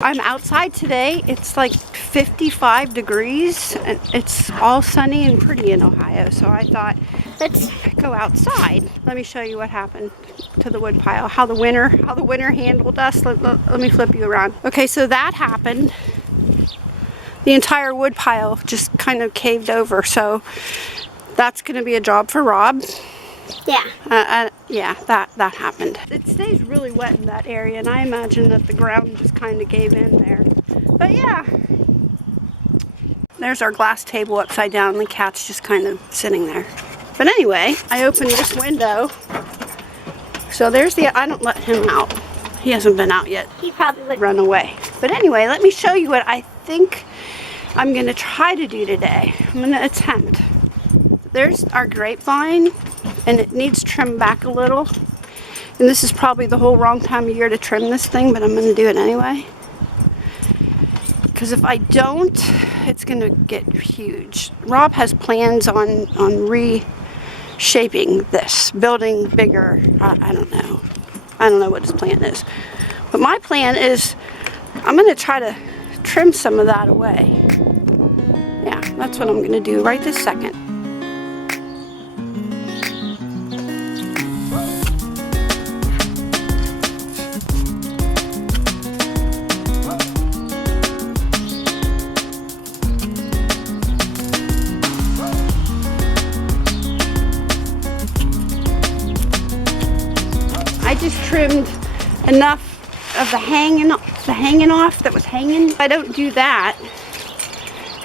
I'm outside today. It's like 55 degrees and it's all sunny and pretty in Ohio. So I thought, let's go outside. Let me show you what happened to the wood pile, how the winter handled us. Let me flip you around. Okay, so that happened. The entire wood pile just kind of caved over. So that's going to be a job for Rob. Yeah. Yeah, that happened. It stays really wet in that area, and I imagine that the ground just kind of gave in there. But yeah, there's our glass table upside down, and the cat's just kind of sitting there. But anyway, I opened this window. So there's I don't let him out. He hasn't been out yet. He probably would run away. But anyway, let me show you what I think I'm going to try to do today. I'm going to attempt. There's our grapevine, and it needs trimmed back a little. And this is probably the whole wrong time of year to trim this thing, but I'm going to do it anyway. Because if I don't, it's going to get huge. Rob has plans on reshaping this, building bigger. I don't know. I don't know what his plan is. But my plan is I'm going to try to trim some of that away. Yeah, that's what I'm going to do right this second. I just trimmed enough of the hanging off that was hanging. If I don't do that,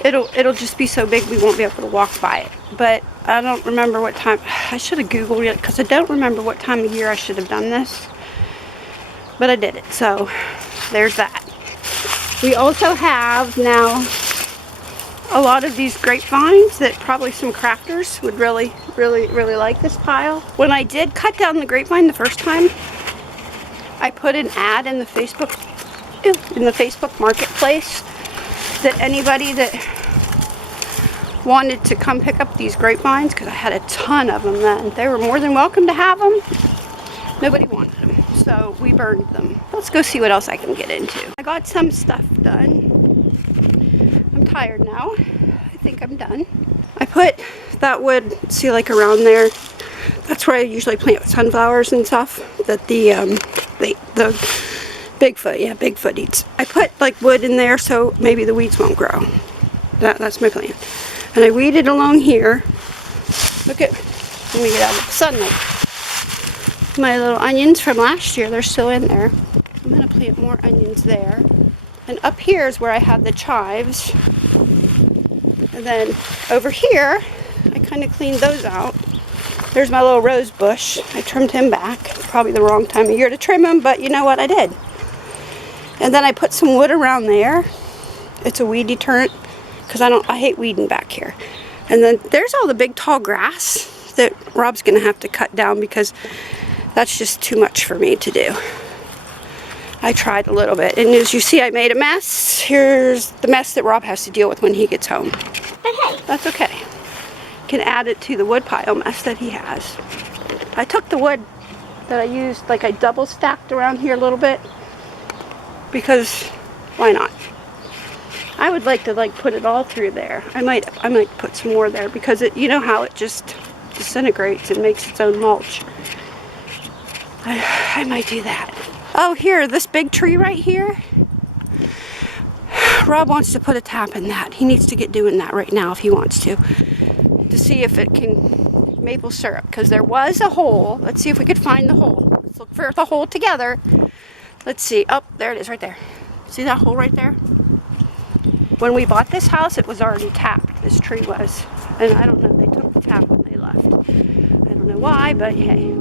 it'll just be so big we won't be able to walk by it. But I don't remember what time. I should have Googled it because I don't remember what time of year I should have done this. But I did it, so there's that. We also have now a lot of these grapevines that probably some crafters would really like this pile. When I did cut down the grapevine the first time, I put an ad in the Facebook marketplace that anybody that wanted to come pick up these grapevines, because I had a ton of them then, they were more than welcome to have them. Nobody wanted them, so we burned them. Let's go see what else I can get into. I got some stuff done. I'm tired now. I think I'm done. I put that wood, see, like around there. That's where I usually plant sunflowers and stuff that the Bigfoot eats. I put like wood in there so maybe the weeds won't grow. That's my plan. And I weeded along here. Look at, let me get out of the sunlight. My little onions from last year, they're still in there. I'm gonna plant more onions there. And up here is where I had the chives. And then over here, I kind of cleaned those out. There's my little rose bush. I trimmed him back. It's probably the wrong time of year to trim him, but you know what, I did. And then I put some wood around there. It's a weed deterrent because I hate weeding back here. And then there's all the big tall grass that Rob's gonna have to cut down because that's just too much for me to do. I tried a little bit, and as you see, I made a mess. Here's the mess that Rob has to deal with when he gets home. But hey, that's okay. Can add it to the wood pile mess that he has. I took the wood that I used, like I double stacked around here a little bit, because why not? I would like to like put it all through there. I might put some more there because you know how it just disintegrates and makes its own mulch. I might do that. Oh, here, this big tree right here. Rob wants to put a tap in that. He needs to get doing that right now if he wants to see if it can maple syrup, because there was a hole. Let's see if we could find the hole. Let's look for the hole together. Let's see. Oh, there it is right there. See that hole right there? When we bought this house, it was already tapped. This tree was. And I don't know, they took the tap when they left. I don't know why, but hey.